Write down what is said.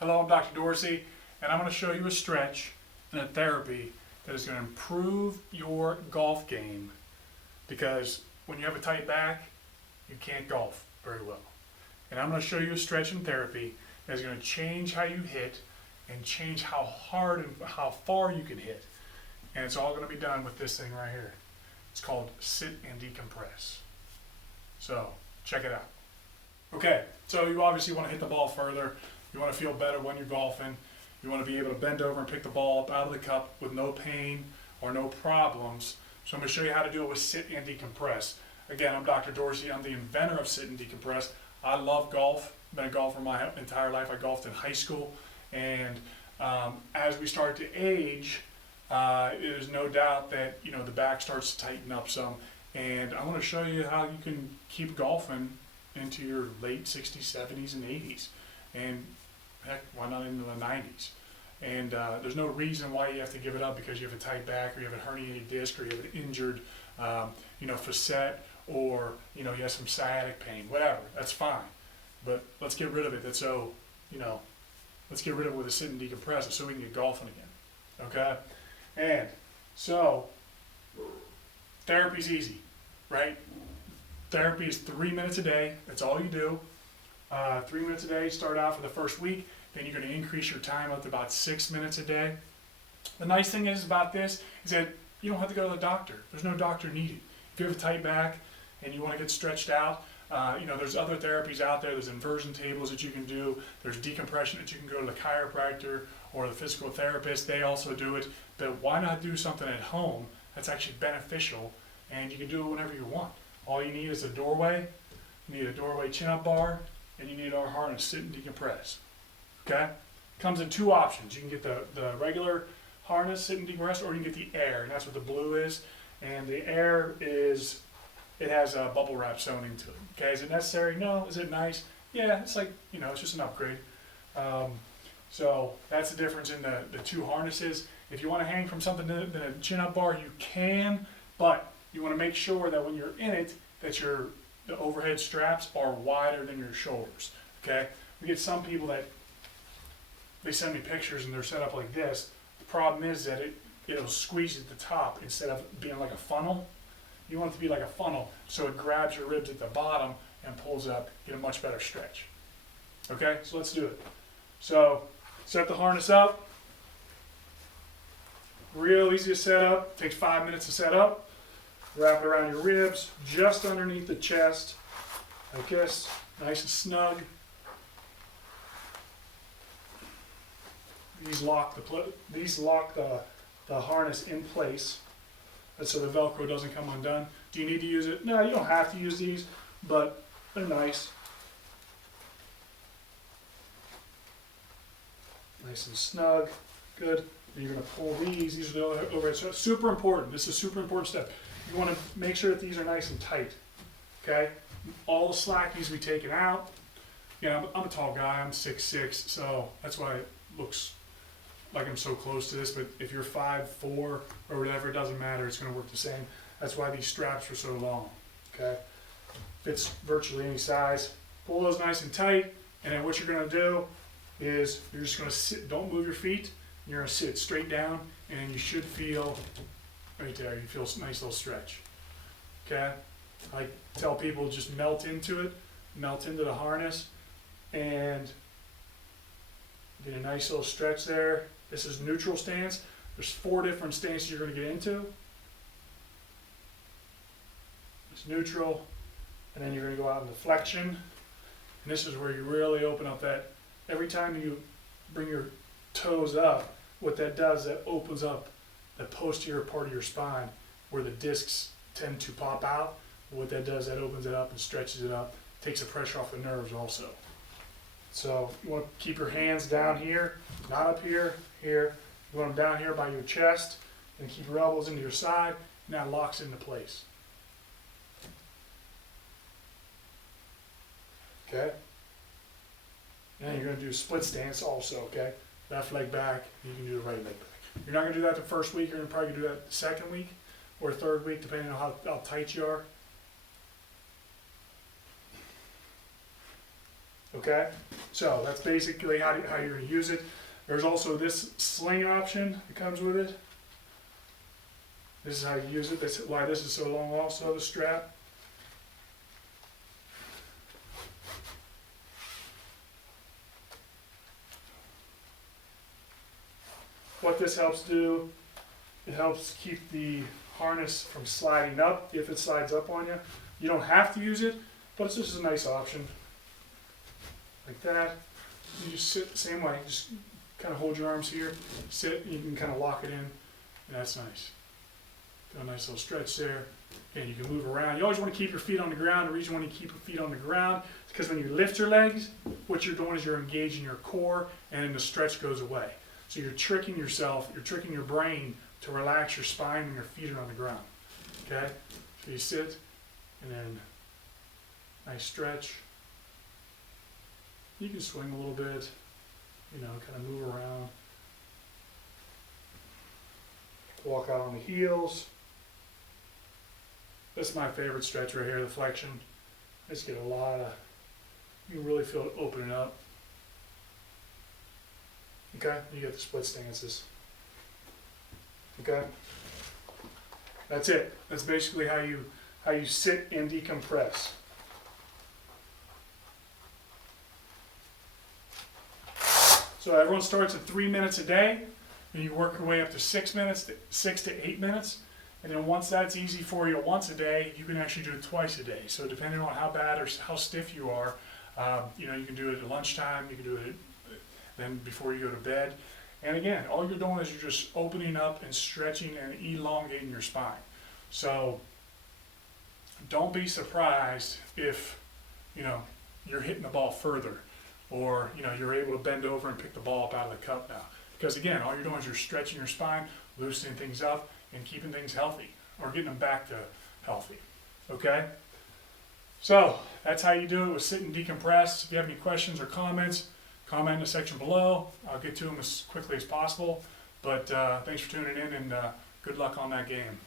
Hello, I'm Dr. Dorsey, and I'm going to show you a stretch and a therapy that is going to improve your golf game, because when you have a tight back, you can't golf very well. And I'm going to show you a stretch and therapy that is going to change how you hit and change how hard and how far you can hit. And it's all going to be done with this thing right here. It's called sit and decompress. So check it out. Okay, so you obviously want to hit the ball further. You want to feel better when you're golfing. You want to be able to bend over and pick the ball up out of the cup with no pain or no problems. So I'm going to show you how to do it with sit and decompress. Again, I'm Dr. Dorsey. I'm the inventor of sit and decompress. I love golf. I've been a golfer my entire life. I golfed in high school. And as we start to age, there's no doubt that the back starts to tighten up some. And I want to show you how you can keep golfing into your late 60s, 70s, and 80s. And heck, why not into the 90s? And there's no reason why you have to give it up because you have a tight back, or you have a herniated disc, or you have an injured, facet, or you have some sciatic pain. Whatever, that's fine. But let's get rid of it. Let's get rid of it with a sit and decompress, so we can get golfing again. Okay? And so therapy's easy, right? Therapy is 3 minutes a day. That's all you do. 3 minutes a day, start out for the first week. Then you're going to increase your time up to about 6 minutes a day. The nice thing is about this is that you don't have to go to the doctor. There's no doctor needed. If you have a tight back and you want to get stretched out, there's other therapies out there. There's inversion tables that you can do. There's decompression that you can go to the chiropractor or the physical therapist. They also do it. But why not do something at home that's actually beneficial, and you can do it whenever you want? All you need is a doorway. You need a doorway chin-up bar, and you need our harness, sit and decompress. Okay? Comes in two options. You can get the regular harness, sit and decompress, or you can get the air, and that's what the blue is. And the air it has a bubble wrap sewn into it. Okay, is it necessary? No. Is it nice? Yeah, it's like, it's just an upgrade. So that's the difference in the two harnesses. If you want to hang from something than a chin-up bar, you can, but you want to make sure that when you're in it, that the overhead straps are wider than your shoulders. Okay? We get some people that they send me pictures and they're set up like this. The problem is that it'll squeeze at the top instead of being like a funnel. You want it to be like a funnel, so it grabs your ribs at the bottom and pulls up, get a much better stretch. Okay, so let's do it. So set the harness up. Real easy to set up. Takes 5 minutes to set up. Wrap it around your ribs, just underneath the chest, like this, nice and snug. These lock the harness in place, so the Velcro doesn't come undone. Do you need to use it? No, you don't have to use these, but they're nice. Nice and snug, good. And you're going to pull these. These are the overhead. So it's super important. This is a super important step. You want to make sure that these are nice and tight. Okay? All the slack needs to be taken out. I'm a tall guy. I'm 6'6", so that's why it looks like I'm so close to this. But if you're 5'4" or whatever, it doesn't matter. It's going to work the same. That's why these straps are so long. Okay? Fits virtually any size. Pull those nice and tight. And then what you're going to do is you're just going to sit. Don't move your feet. You're going to sit straight down, and you should feel right there. You feel a nice little stretch. Okay? I tell people just melt into it, melt into the harness, and get a nice little stretch there. This is neutral stance. There's 4 different stances you're going to get into. It's neutral, and then you're going to go out into flexion. And this is where you really open up that. Every time you bring your toes up, what that does, that opens up the posterior part of your spine where the discs tend to pop out. What that does, that opens it up and stretches it up, takes the pressure off the nerves also. So you want to keep your hands down here, not up here, here. You want them down here by your chest, and keep your elbows into your side, and that locks into place. Okay? And you're going to do split stance also, okay? Left leg back, you can do the right leg back. You're not going to do that the first week, you're going to probably do that the second week or third week, depending on how tight you are. Okay, so that's basically how you're going to use it. There's also this sling option that comes with it. This is how you use it. That's why this is so long also, the strap. What this helps do, it helps keep the harness from sliding up if it slides up on you. You don't have to use it, but it's just a nice option. Like that. You just sit the same way. Just kind of hold your arms here, sit, and you can kind of lock it in, and that's nice. Got a nice little stretch there. And you can move around. You always want to keep your feet on the ground. The reason you want to keep your feet on the ground is because when you lift your legs, what you're doing is you're engaging your core, and then the stretch goes away. So you're tricking yourself, you're tricking your brain to relax your spine when your feet are on the ground. Okay? So you sit, and then nice stretch. You can swing a little bit, you know, kind of move around. Walk out on the heels. This is my favorite stretch right here, the flexion. I just get a lot of, you can really feel it opening up. Okay, you get the split stances. Okay, that's it. That's basically how you sit and decompress. So everyone starts at 3 minutes a day, and you work your way up to 6 minutes, 6 to 8 minutes, and then once that's easy for you once a day, you can actually do it twice a day. So depending on how bad or how stiff you are, you know, you can do it at lunchtime, you can do it then before you go to bed. And again, all you're doing is you're just opening up and stretching and elongating your spine. So don't be surprised if, you know, you're hitting the ball further, or, you know, you're able to bend over and pick the ball up out of the cup now. Because again, all you're doing is you're stretching your spine, loosening things up, and keeping things healthy, or getting them back to healthy. Okay? So that's how you do it with sit and decompress. If you have any questions or comments, comment in the section below. I'll get to them as quickly as possible. But thanks for tuning in, and good luck on that game.